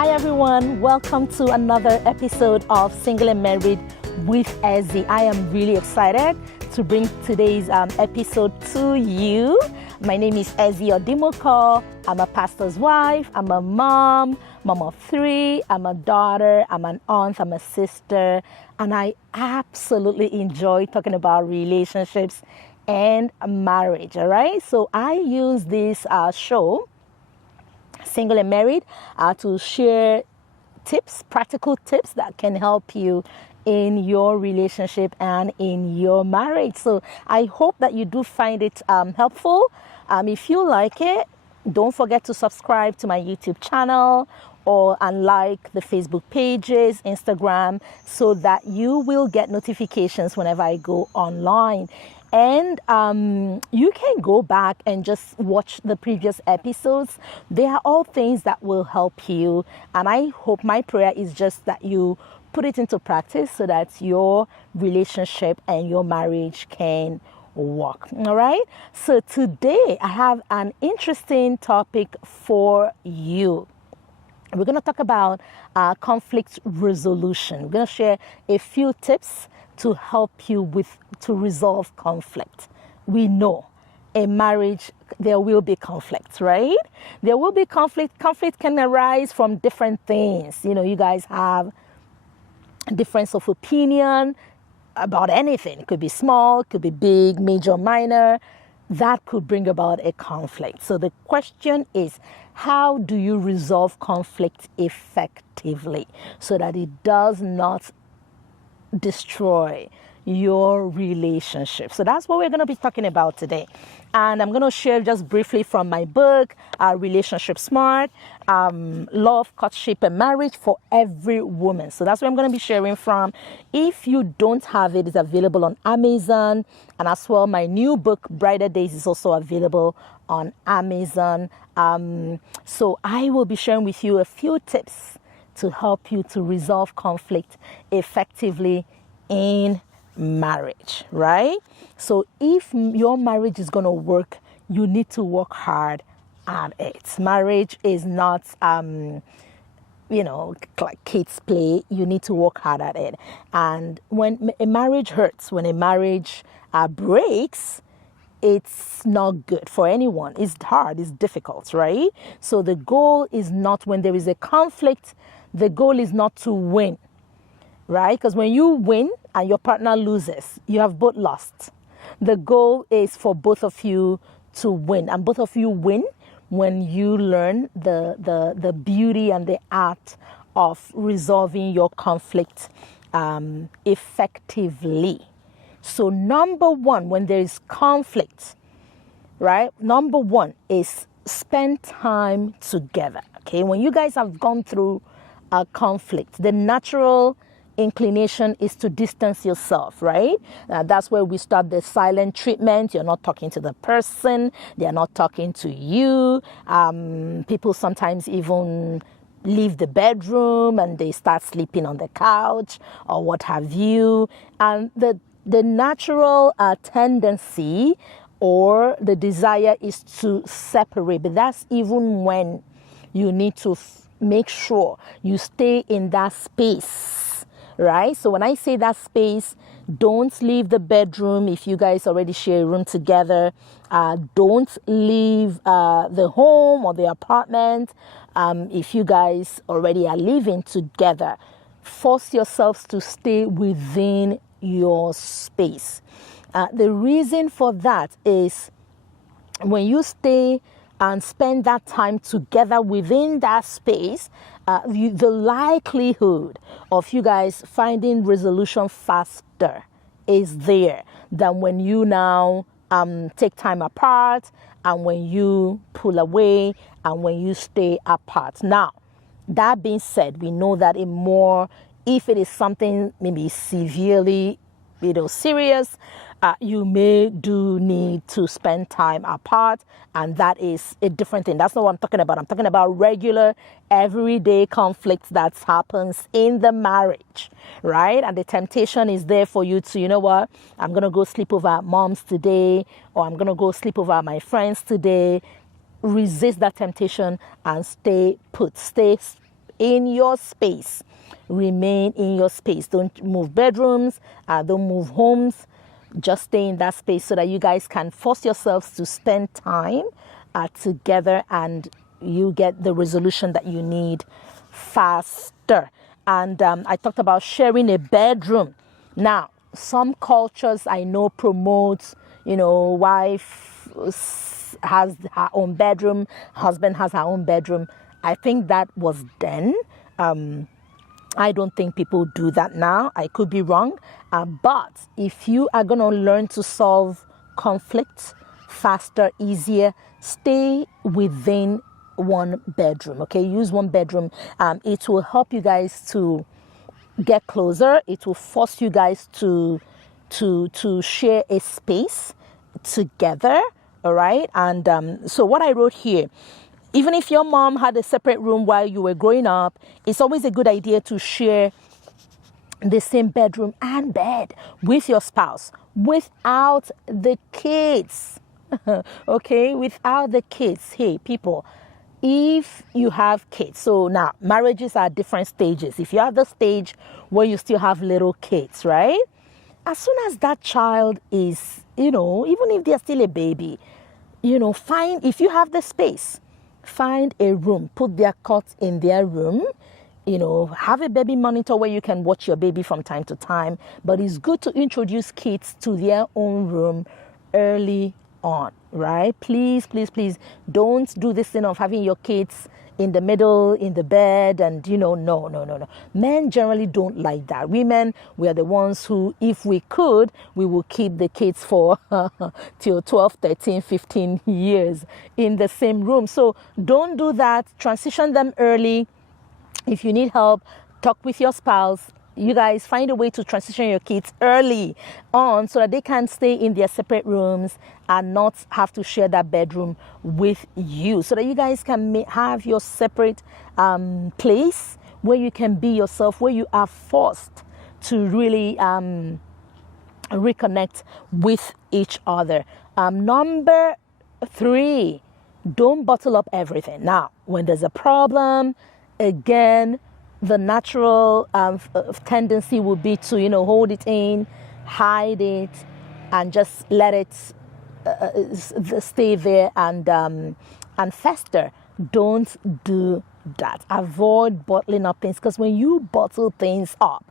Hi everyone, welcome to another episode of Single and Married with Ezzy. I am really excited to bring today's episode to you. My name is Ezzy Odimoko. I'm a pastor's wife, I'm a mom of three, I'm a daughter, I'm an aunt, I'm a sister, and I absolutely enjoy talking about relationships and marriage, all right? So I use this show, Single and Married, to share tips, practical tips that can help you in your relationship and in your marriage. So I hope that you do find it helpful. If you like it, don't forget to subscribe to my YouTube channel and like the Facebook pages, Instagram, so that you will get notifications whenever I go online. And you can go back and just watch the previous episodes. They are all things that will help you. And I hope, my prayer is just that you put it into practice so that your relationship and your marriage can work. All right. So today I have an interesting topic for you. We're going to talk about conflict resolution. We're going to share a few tips to help you to resolve conflict. We know in marriage there will be conflict, right? There will be conflict. Conflict can arise from different things. You know, you guys have a difference of opinion about anything. It could be small, it could be big, major, minor. That could bring about a conflict. So the question is, how do you resolve conflict effectively so that it does not destroy your relationship? So that's what we're going to be talking about today. And I'm going to share just briefly from my book, Relationship Smart, Love, Courtship, and Marriage for Every Woman. So that's what I'm going to be sharing from. If you don't have it, it's available on Amazon. And as well, my new book, Brighter Days, is also available on Amazon. So I will be sharing with you a few tips to help you to resolve conflict effectively in marriage, right? So if your marriage is going to work, you need to work hard at it. Marriage is not, like kids play. You need to work hard at it. And when a marriage hurts, when a marriage breaks, it's not good for anyone. It's hard, it's difficult, right? So the goal is not, when there is a conflict, the goal is not to win, right? Because when you win and your partner loses, you have both lost. The goal is for both of you to win, and both of you win when you learn the beauty and the art of resolving your conflict effectively. So number one, when there is conflict, right? Number one is spend time together. Okay, when you guys have gone through a conflict, the natural inclination is to distance yourself, right? That's where we start the silent treatment. You're not talking to the person, they're not talking to you. People sometimes even leave the bedroom and they start sleeping on the couch or what have you. And the natural tendency or the desire is to separate, but that's even when you need to make sure you stay in that space, right? So when I say that space, don't leave the bedroom if you guys already share a room together. Don't leave the home or the apartment if you guys already are living together. Force yourselves to stay within your space. The reason for that is when you stay and spend that time together within that space, the likelihood of you guys finding resolution faster is there than when you now take time apart and when you pull away and when you stay apart. Now, that being said, we know that if it is something maybe severely, serious, you may do need to spend time apart, and that is a different thing. That's not what I'm talking about. I'm talking about regular, everyday conflicts that happens in the marriage, right? And the temptation is there for you to, you know what, I'm going to go sleep over at mom's today, or I'm going to go sleep over at my friends today. Resist that temptation and stay put. Stay in your space. Remain in your space. Don't move bedrooms, don't move homes. Just stay in that space so that you guys can force yourselves to spend time together, and you get the resolution that you need faster. And I talked about sharing a bedroom. Now, some cultures I know promote, wife has her own bedroom, husband has her own bedroom. I think that was then. I don't think people do that now. I could be wrong. But if you are going to learn to solve conflicts faster, easier, stay within one bedroom. Okay, use one bedroom. It will help you guys to get closer. It will force you guys to share a space together. All right. And so what I wrote here, even if your mom had a separate room while you were growing up, it's always a good idea to share the same bedroom and bed with your spouse without the kids. Okay, without the kids. Hey, people, if you have kids, so now marriages are different stages. If you have the stage where you still have little kids, right? As soon as that child is, even if they're still a baby, find, if you have the space, find a room, put their cots in their room, have a baby monitor where you can watch your baby from time to time. But it's good to introduce kids to their own room early on, right? Please, please, please don't do this thing of having your kids in the middle, in the bed, and no. Men generally don't like that. Women, we are the ones who, if we could, we will keep the kids for till 12, 13, 15 years in the same room. So don't do that. Transition them early. If you need help, talk with your spouse. You guys find a way to transition your kids early on so that they can stay in their separate rooms and not have to share that bedroom with you, so that you guys can have your separate place where you can be yourself, where you are forced to really reconnect with each other. Number 3, don't bottle up everything. Now, when there's a problem, again, the natural tendency would be to, hold it in, hide it, and just let it stay there and fester. Don't do that. Avoid bottling up things, because when you bottle things up,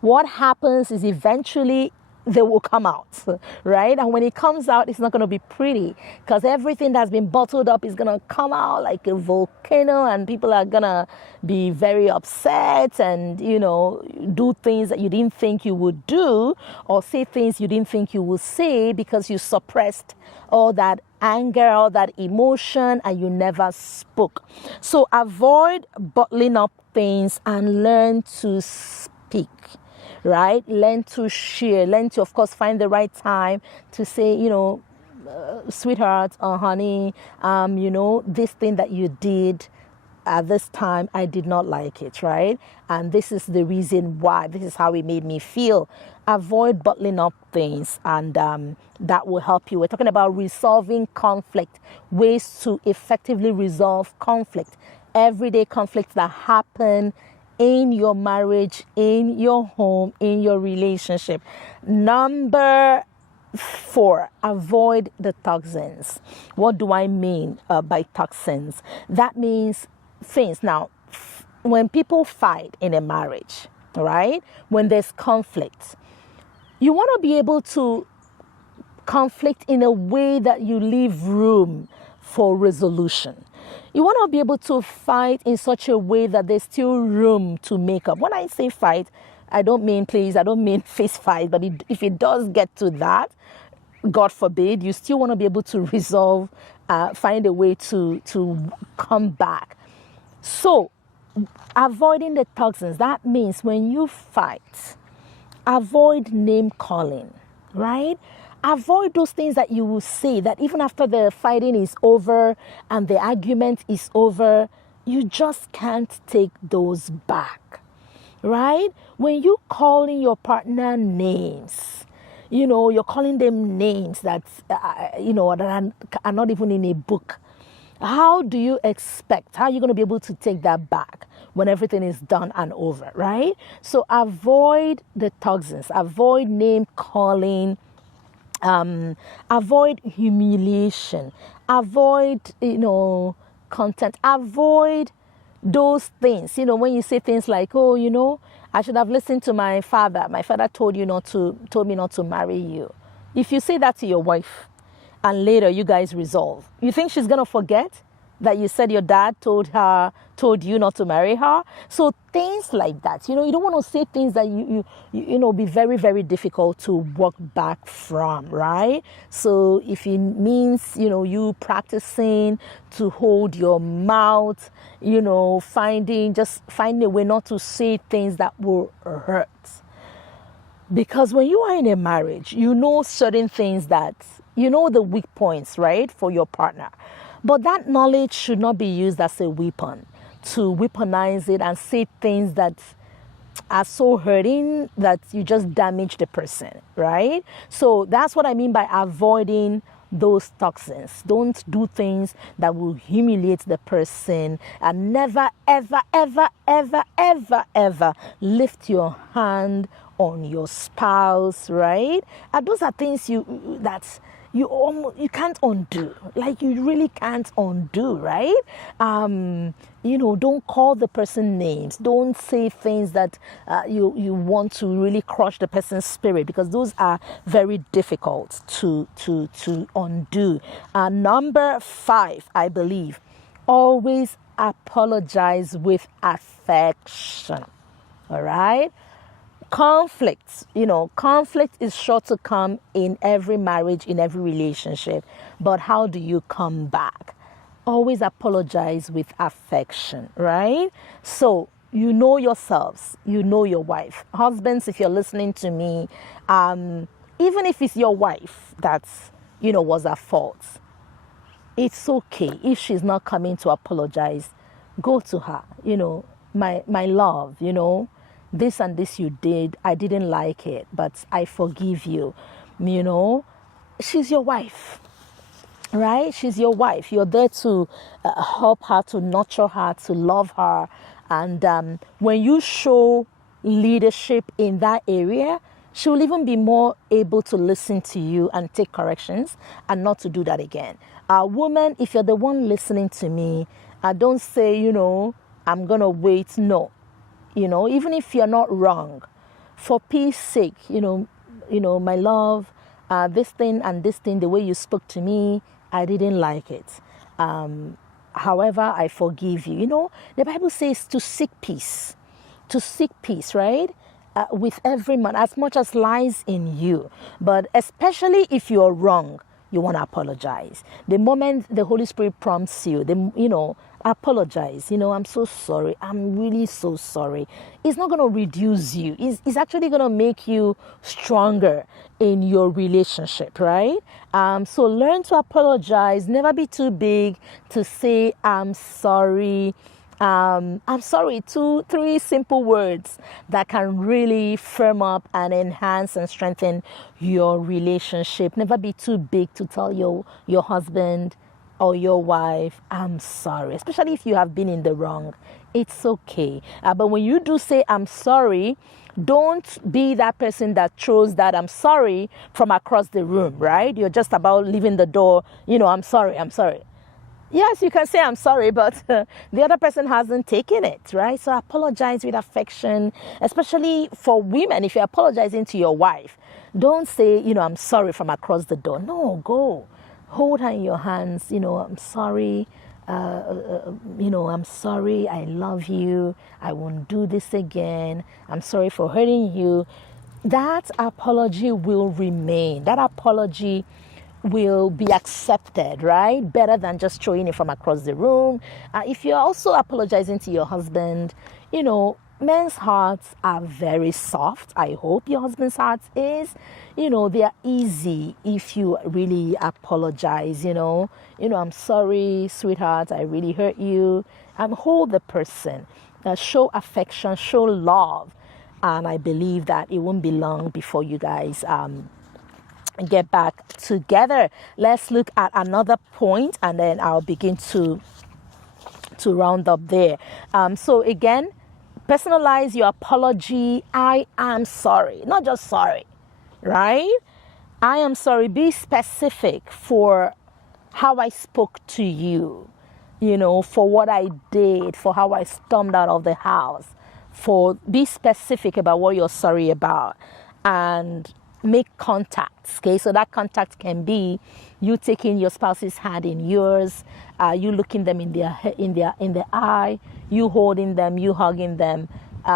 what happens is eventually they will come out, right? And when it comes out, it's not going to be pretty, because everything that's been bottled up is going to come out like a volcano, and people are going to be very upset and, do things that you didn't think you would do, or say things you didn't think you would say, because you suppressed all that anger, all that emotion, and you never spoke. So avoid bottling up things and learn to speak. Right? Learn to share. Learn to, of course, find the right time to say, sweetheart or honey, this thing that you did at this time, I did not like it, right? And this is the reason why. This is how it made me feel. Avoid bottling up things, and that will help you. We're talking about resolving conflict, ways to effectively resolve conflict, everyday conflicts that happen in your marriage, in your home, in your relationship. Number 4, avoid the toxins. What do I mean by toxins? That means things. Now, when people fight in a marriage, right? When there's conflict, you want to be able to conflict in a way that you leave room for resolution. You want to be able to fight in such a way that there's still room to make up. When I say fight, I don't mean fist fight, but if it does get to that, God forbid, you still want to be able to resolve, find a way to come back. So, avoiding the toxins, that means when you fight, avoid name calling, right? Avoid those things that you will say that even after the fighting is over and the argument is over, you just can't take those back, right? When you calling your partner names, you're calling them names that, that are not even in a book. How do you expect, how are you going to be able to take that back when everything is done and over, right? So avoid the toxins, avoid name calling, avoid humiliation, avoid, content, avoid those things. When you say things like, oh, I should have listened to my father. My father told me not to marry you. If you say that to your wife and later you guys resolve, you think she's going to forget that you said your dad told you not to marry her? So things like that, you don't want to say things that you be very, very difficult to walk back from, right? So if it means, you practicing to hold your mouth, finding a way not to say things that will hurt. Because when you are in a marriage, certain things that, the weak points, right, for your partner. But that knowledge should not be used as a weapon to weaponize it and say things that are so hurting that you just damage the person, right? So that's what I mean by avoiding those toxins. Don't do things that will humiliate the person, and never, ever, ever, ever, ever, ever lift your hand on your spouse, right? And those are things you can't undo. Like, you really can't undo, right? Don't call the person names. Don't say things that you want to really crush the person's spirit, because those are very difficult to undo. Number 5, I believe, always apologize with affection. All right? Conflict is sure to come in every marriage, in every relationship. But how do you come back? Always apologize with affection, right? So, yourselves, your wife. Husbands, if you're listening to me, even if it's your wife that, was at fault, it's okay. If she's not coming to apologize, go to her, my love, this and this you did, I didn't like it, but I forgive you. She's your wife, right? She's your wife. You're there to help her, to nurture her, to love her. And when you show leadership in that area, she will even be more able to listen to you and take corrections and not to do that again. Woman, if you're the one listening to me, don't say, I'm going to wait. No. Even if you're not wrong, for peace sake, my love, this thing and this thing, the way you spoke to me, I didn't like it. However, I forgive you. The Bible says to seek peace, right? With every man, as much as lies in you. But especially if you're wrong, you want to apologize. The moment the Holy Spirit prompts you, apologize. I'm so sorry. I'm really so sorry. It's not going to reduce you. It's actually going to make you stronger in your relationship, right? So learn to apologize. Never be too big to say, I'm sorry. I'm sorry. 2-3 simple words that can really firm up and enhance and strengthen your relationship. Never be too big to tell your husband or your wife, I'm sorry, especially if you have been in the wrong. It's okay. But when you do say, I'm sorry, don't be that person that throws that I'm sorry from across the room, right? You're just about leaving the door, I'm sorry. Yes, you can say I'm sorry, but the other person hasn't taken it, right? So apologize with affection, especially for women. If you're apologizing to your wife, don't say, I'm sorry from across the door. No, go. Hold her in your hands, I'm sorry, I'm sorry, I love you, I won't do this again, I'm sorry for hurting you. That apology will remain. That apology will be accepted, right? Better than just throwing it from across the room. If you're also apologizing to your husband, men's hearts are very soft. I hope your husband's heart is. They are easy if you really apologize, I'm sorry, sweetheart, I really hurt you. Hold the person. Show affection, show love. And I believe that it won't be long before you guys get back together. Let's look at another point, and then I'll begin to round up there. So again, personalize your apology. I am sorry, not just sorry, right? I am sorry. Be specific for how I spoke to you, for what I did, for how I stormed out of the house. Be specific about what you're sorry about, and make contacts. Okay, so that contact can be you taking your spouse's hand in yours, you looking them in the eye, you holding them, you hugging them,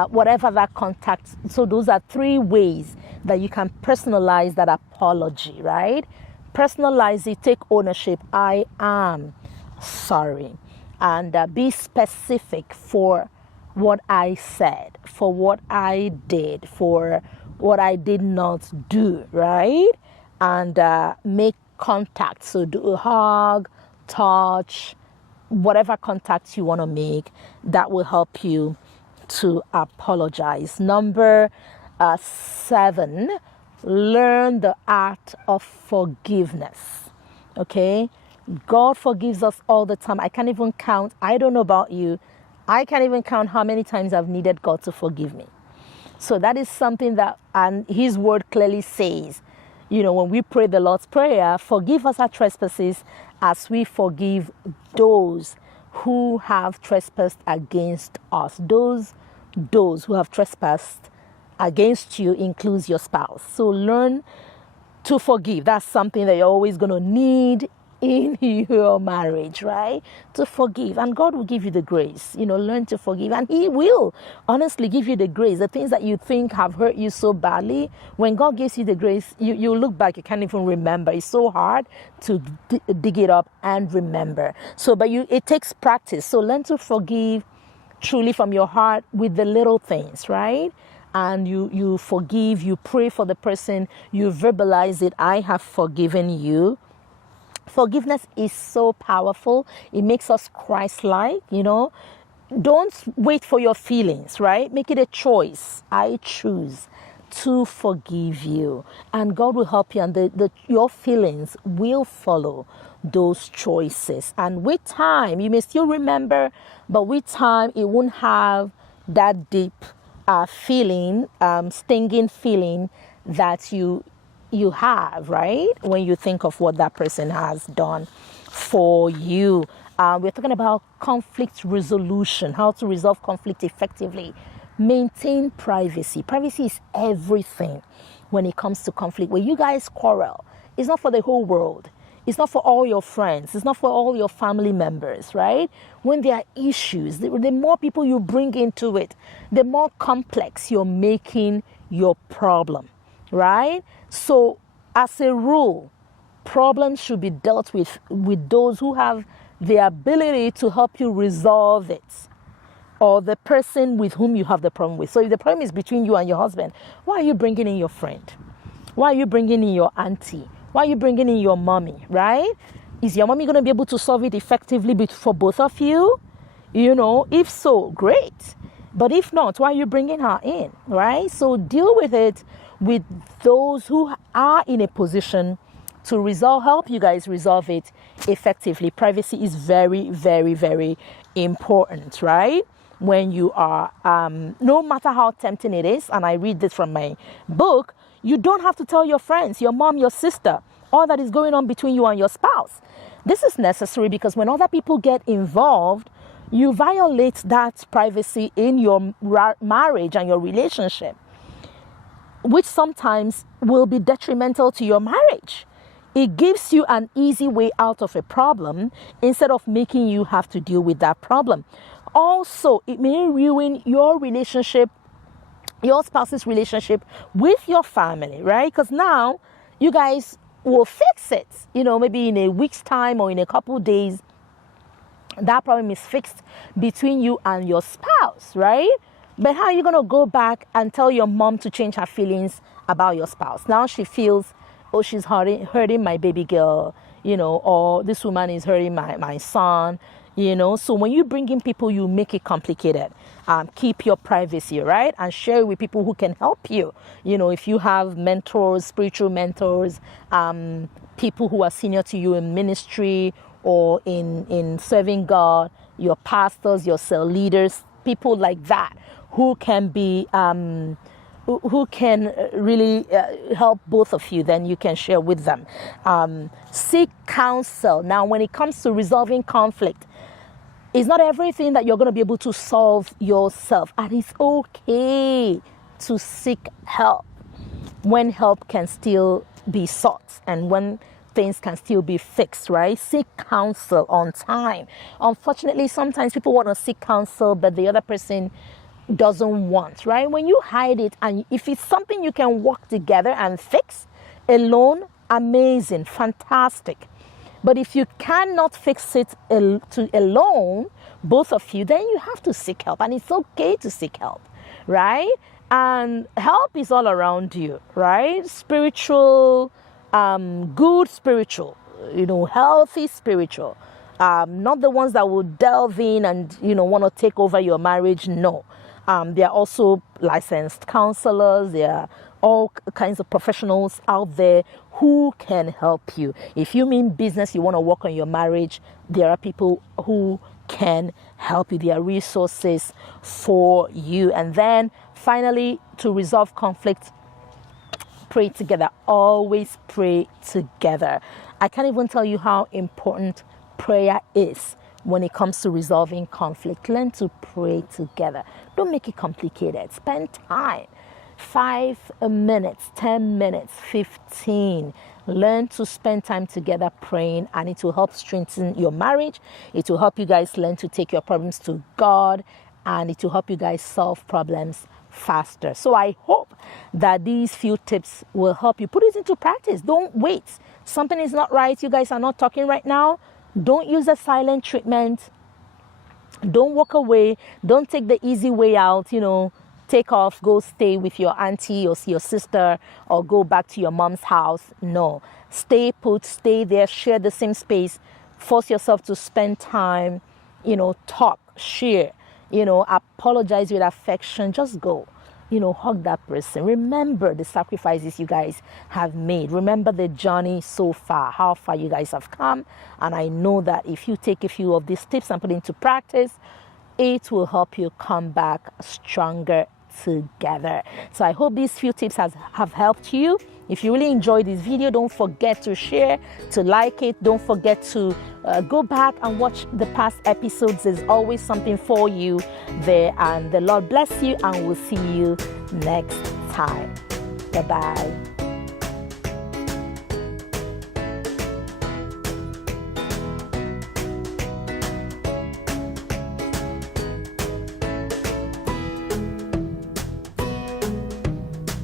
whatever that contact. So those are 3 ways that you can personalize that apology, right? Personalize it, take ownership. I am sorry, and be specific for what I said, for what I did, for what I did not do, right? And make contact. So do a hug, touch, whatever contact you want to make that will help you to apologize. Number 7, learn the art of forgiveness. Okay? God forgives us all the time. I can't even count. I don't know about you. I can't even count how many times I've needed God to forgive me. So that is something that, and his word clearly says, when we pray the Lord's Prayer, forgive us our trespasses as we forgive those who have trespassed against us. Those who have trespassed against you includes your spouse. So learn to forgive. That's something that you're always going to need in your marriage, right? To forgive, and God will give you the grace. Learn to forgive, and he will honestly give you the grace. The things that you think have hurt you so badly, when God gives you the grace, you look back, you can't even remember. It's so hard to dig it up and remember. So but it takes practice. So learn to forgive truly from your heart with the little things, right? And you forgive, you pray for the person, you verbalize it. I have forgiven you. Forgiveness is so powerful. It makes us Christ-like, Don't wait for your feelings, right? Make it a choice. I choose to forgive you. And God will help you, and your feelings will follow those choices. And with time, you may still remember, but with time, it won't have that deep feeling, stinging feeling that you have, right? When you think of what that person has done for you. We're talking about conflict resolution, how to resolve conflict effectively. Maintain privacy. Privacy is everything when it comes to conflict. When you guys quarrel, it's not for the whole world. It's not for all your friends. It's not for all your family members, right? When there are issues, the more people you bring into it, the more complex you're making your problem, right? So as a rule, problems should be dealt with those who have the ability to help you resolve it, or the person with whom you have the problem with. So if the problem is between you and your husband, why are you bringing in your friend? Why are you bringing in your auntie? Why are you bringing in your mommy, right? Is your mommy going to be able to solve it effectively for both of you? If so, great. But if not, why are you bringing her in, right? So deal with it with those who are in a position to help you guys resolve it effectively. Privacy is very, very, very important, right? When you are, no matter how tempting it is, and I read this from my book, you don't have to tell your friends, your mom, your sister, all that is going on between you and your spouse. This is necessary because when other people get involved, you violate that privacy in your marriage and your relationship, which sometimes will be detrimental to your marriage. It gives you an easy way out of a problem instead of making you have to deal with that problem. Also, it may ruin your relationship, your spouse's relationship with your family, right? Because now you guys will fix it, maybe in a week's time or in a couple of days. That problem is fixed between you and your spouse, right? But how are you going to go back and tell your mom to change her feelings about your spouse? Now she feels, oh, she's hurting my baby girl, or this woman is hurting my son, So when you bring in people, you make it complicated. Keep your privacy, right? And share with people who can help you. If you have mentors, spiritual mentors, people who are senior to you in ministry or in serving God, your pastors, your cell leaders, people like that who can be who can really help both of you, then you can share with them. Seek counsel. Now, when it comes to resolving conflict, it's not everything that you're going to be able to solve yourself, and it's okay to seek help when help can still be sought and when things can still be fixed, right? Seek counsel on time. Unfortunately, sometimes people want to seek counsel, but the other person doesn't want, right? When you hide it, and if it's something you can work together and fix alone, amazing, fantastic. But if you cannot fix it alone, both of you, then you have to seek help, and it's okay to seek help, right? And help is all around you, right? Spiritual, good spiritual, healthy spiritual, not the ones that will delve in and, want to take over your marriage. No. There are also licensed counselors. There are all kinds of professionals out there who can help you. If you mean business, you want to work on your marriage, there are people who can help you. There are resources for you. And then finally, to resolve conflict, pray together. Always pray together. I can't even tell you how important prayer is when it comes to resolving conflict. Learn to pray together. Don't make it complicated. Spend time. 5 minutes, 10 minutes, 15. Learn to spend time together praying, and it will help strengthen your marriage. It will help you guys learn to take your problems to God, and it will help you guys solve problems faster. So I hope that these few tips will help you put it into practice. Don't wait. Something is not right. You guys are not talking right now. Don't use a silent treatment. Don't walk away. Don't take the easy way out, take off, go stay with your auntie or your sister, or go back to your mom's house. No. Stay put, stay there, share the same space. Force yourself to spend time, talk, share, apologize with affection. Just go. Hug that person. Remember the sacrifices you guys have made. Remember the journey so far, how far you guys have come. And I know that if you take a few of these tips and put into practice, it will help you come back stronger together. So I hope these few tips have helped you. If you really enjoyed this video, don't forget to share, to like it. Don't forget to go back and watch the past episodes. There's always something for you there. And the Lord bless you, and we'll see you next time. Bye-bye.